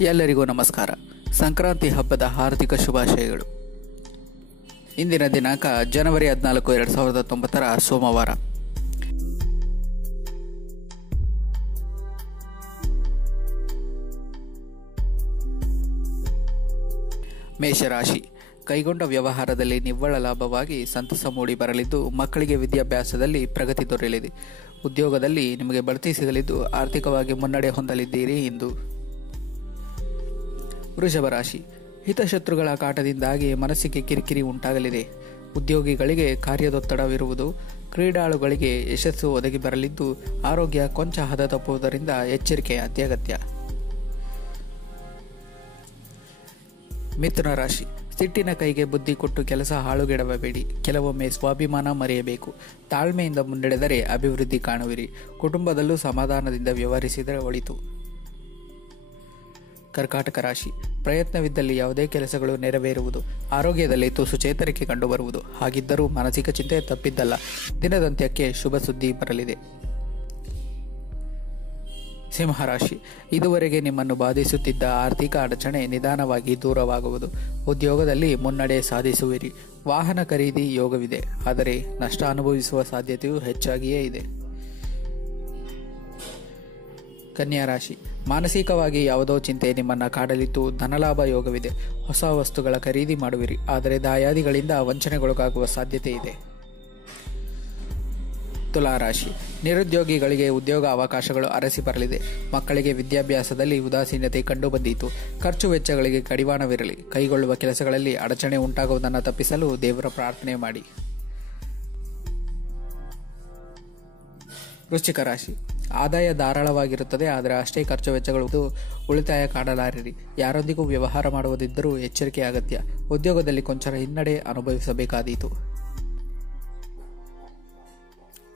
ಎಲ್ಲರಿಗೂ ನಮಸ್ಕಾರ. ಸಂಕ್ರಾಂತಿ ಹಬ್ಬದ ಹಾರ್ದಿಕ ಶುಭಾಶಯಗಳು. ಇಂದಿನ ದಿನಾಂಕ ಜನವರಿ ಹದಿನಾಲ್ಕು, ಎರಡು ಸಾವಿರದ ತೊಂಬತ್ತರ ಸೋಮವಾರ. ಮೇಷರಾಶಿ. ಕೈಗೊಂಡ ವ್ಯವಹಾರದಲ್ಲಿ ನಿವ್ವಳ ಲಾಭವಾಗಿ ಸಂತಸ ಮೂಡಿ ಬರಲಿದ್ದು, ಮಕ್ಕಳಿಗೆ ವಿದ್ಯಾಭ್ಯಾಸದಲ್ಲಿ ಪ್ರಗತಿ ದೊರೆಯಲಿದೆ. ಉದ್ಯೋಗದಲ್ಲಿ ನಿಮಗೆ ಬಡ್ತಿ ಸಿಗಲಿದ್ದು, ಆರ್ಥಿಕವಾಗಿ ಮುನ್ನಡೆ ಹೊಂದಲಿದ್ದೀರಿ ಎಂದು ವೃಷಭ ರಾಶಿ ಹಿತಶತ್ರುಗಳ ಕಾಟದಿಂದಾಗಿ ಮನಸ್ಸಿಗೆ ಕಿರಿಕಿರಿ ಉಂಟಾಗಲಿದೆ. ಉದ್ಯೋಗಿಗಳಿಗೆ ಕಾರ್ಯದೊತ್ತಡವಿರುವುದು, ಕ್ರೀಡಾಳುಗಳಿಗೆ ಯಶಸ್ಸು ಒದಗಿ ಬರಲಿದ್ದು, ಆರೋಗ್ಯ ಕೊಂಚ ಹದ ತಪ್ಪುವುದರಿಂದ ಎಚ್ಚರಿಕೆ ಅತ್ಯಗತ್ಯ. ಮಿಥುನ ರಾಶಿ. ಸಿಟ್ಟಿನ ಕೈಗೆ ಬುದ್ಧಿ ಕೊಟ್ಟು ಕೆಲಸ ಹಾಳುಗೆಡವಬೇಡಿ. ಕೆಲವೊಮ್ಮೆ ಸ್ವಾಭಿಮಾನ ಮರೆಯಬೇಕು. ತಾಳ್ಮೆಯಿಂದ ಮುನ್ನಡೆದರೆ ಅಭಿವೃದ್ಧಿ ಕಾಣುವಿರಿ. ಕುಟುಂಬದಲ್ಲೂ ಸಮಾಧಾನದಿಂದ ವ್ಯವಹರಿಸಿದರೆ ಒಳಿತು. ಕರ್ಕಾಟಕ ರಾಶಿ. ಪ್ರಯತ್ನವಿದ್ದಲ್ಲಿ ಯಾವುದೇ ಕೆಲಸಗಳು ನೆರವೇರುವುದು, ಆರೋಗ್ಯದಲ್ಲಿ ತುಸು ಚೇತರಿಕೆ ಕಂಡುಬರುವುದು. ಹಾಗಿದ್ದರೂ ಮಾನಸಿಕ ಚಿಂತೆ ತಪ್ಪಿದ್ದಲ್ಲ. ದಿನದಂತ್ಯಕ್ಕೆ ಶುಭ ಸುದ್ದಿ ಬರಲಿದೆ. ಸಿಂಹರಾಶಿ. ಇದುವರೆಗೆ ನಿಮ್ಮನ್ನು ಬಾಧಿಸುತ್ತಿದ್ದ ಆರ್ಥಿಕ ಅಡಚಣೆ ನಿಧಾನವಾಗಿ ದೂರವಾಗುವುದು. ಉದ್ಯೋಗದಲ್ಲಿ ಮುನ್ನಡೆ ಸಾಧಿಸುವಿರಿ. ವಾಹನ ಖರೀದಿ ಯೋಗವಿದೆ. ಆದರೆ ನಷ್ಟ ಅನುಭವಿಸುವ ಸಾಧ್ಯತೆಯೂ ಹೆಚ್ಚಾಗಿಯೇ ಇದೆ. ಕನ್ಯಾ ರಾಶಿ. ಮಾನಸಿಕವಾಗಿ ಯಾವುದೋ ಚಿಂತೆ ನಿಮ್ಮನ್ನ ಕಾಡಲಿತ್ತು ಧನಲಾಭ ಯೋಗವಿದೆ. ಹೊಸ ವಸ್ತುಗಳ ಖರೀದಿ ಮಾಡುವಿರಿ. ಆದರೆ ದಾಯಾದಿಗಳಿಂದ ವಂಚನೆಗೊಳಗಾಗುವ ಸಾಧ್ಯತೆ ಇದೆ. ತುಲಾರಾಶಿ ನಿರುದ್ಯೋಗಿಗಳಿಗೆ ಉದ್ಯೋಗ ಅವಕಾಶಗಳು ಅರಸಿ ಬರಲಿದೆ. ಮಕ್ಕಳಿಗೆ ವಿದ್ಯಾಭ್ಯಾಸದಲ್ಲಿ ಉದಾಸೀನತೆ ಕಂಡುಬಂದಿತು ಖರ್ಚು ವೆಚ್ಚಗಳಿಗೆ ಕಡಿವಾಣವಿರಲಿ. ಕೈಗೊಳ್ಳುವ ಕೆಲಸಗಳಲ್ಲಿ ಅಡಚಣೆ ಉಂಟಾಗುವುದನ್ನು ತಪ್ಪಿಸಲು ದೇವರ ಪ್ರಾರ್ಥನೆ ಮಾಡಿ. ವೃಶ್ಚಿಕ ರಾಶಿ. ಆದಾಯ ಧಾರಾಳವಾಗಿರುತ್ತದೆ, ಆದರೆ ಅಷ್ಟೇ ಖರ್ಚು ವೆಚ್ಚಗಳು ಉಳಿತಾಯ ಕಾಣಲಾರಿರಿ. ಯಾರೊಂದಿಗೂ ವ್ಯವಹಾರ ಮಾಡುವುದಿದ್ದರೂ ಎಚ್ಚರಿಕೆ ಅಗತ್ಯ. ಉದ್ಯೋಗದಲ್ಲಿ ಕೊಂಚ ಹಿನ್ನಡೆ ಅನುಭವಿಸಬೇಕಾದೀತು.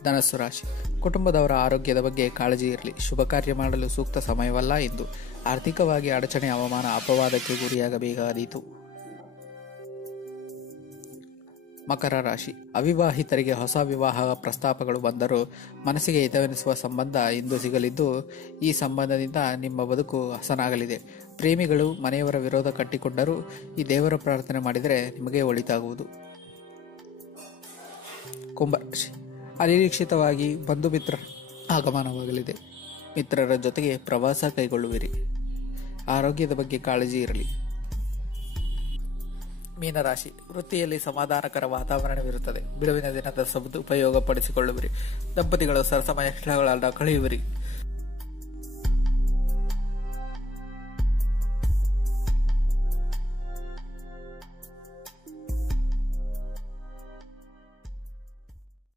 ಧನಸ್ಸು ರಾಶಿ. ಕುಟುಂಬದವರ ಆರೋಗ್ಯದ ಬಗ್ಗೆ ಕಾಳಜಿ ಇರಲಿ. ಶುಭ ಕಾರ್ಯ ಮಾಡಲು ಸೂಕ್ತ ಸಮಯವಲ್ಲ ಎಂದು. ಆರ್ಥಿಕವಾಗಿ ಅಡಚಣೆ, ಅವಮಾನ, ಅಪವಾದಕ್ಕೆ ಗುರಿಯಾಗಬೇಕಾದೀತು. ಮಕರ ರಾಶಿ. ಅವಿವಾಹಿತರಿಗೆ ಹೊಸ ವಿವಾಹ ಪ್ರಸ್ತಾಪಗಳು ಬಂದರೂ ಮನಸ್ಸಿಗೆ ಹಿತವೆನಿಸುವ ಸಂಬಂಧ ಇಂದು ಸಿಗಲಿದ್ದು, ಈ ಸಂಬಂಧದಿಂದ ನಿಮ್ಮ ಬದುಕು ಹಸನಾಗಲಿದೆ. ಪ್ರೇಮಿಗಳು ಮನೆಯವರ ವಿರೋಧ ಕಟ್ಟಿಕೊಂಡರೂ ಈ ದೇವರ ಪ್ರಾರ್ಥನೆ ಮಾಡಿದರೆ ನಿಮಗೆ ಒಳಿತಾಗುವುದು. ಕುಂಭರಾಶಿ ಅನಿರೀಕ್ಷಿತವಾಗಿ ಬಂಧು ಮಿತ್ರ ಆಗಮನವಾಗಲಿದೆ. ಮಿತ್ರರ ಜೊತೆಗೆ ಪ್ರವಾಸ ಕೈಗೊಳ್ಳುವಿರಿ. ಆರೋಗ್ಯದ ಬಗ್ಗೆ ಕಾಳಜಿ ಇರಲಿ. ಮೀನರಾಶಿ ವೃತ್ತಿಯಲ್ಲಿ ಸಮಾಧಾನಕರ ವಾತಾವರಣವಿರುತ್ತದೆ. ಬಿಡುವಿನ ದಿನದ ಸದುಪಯೋಗ ಪಡಿಸಿಕೊಳ್ಳುವಿರಿ ದಂಪತಿಗಳು ಸರಸಮಯ ಕ್ಷಣಗಳನ್ನು ಕಳೆಯುವಿರಿ.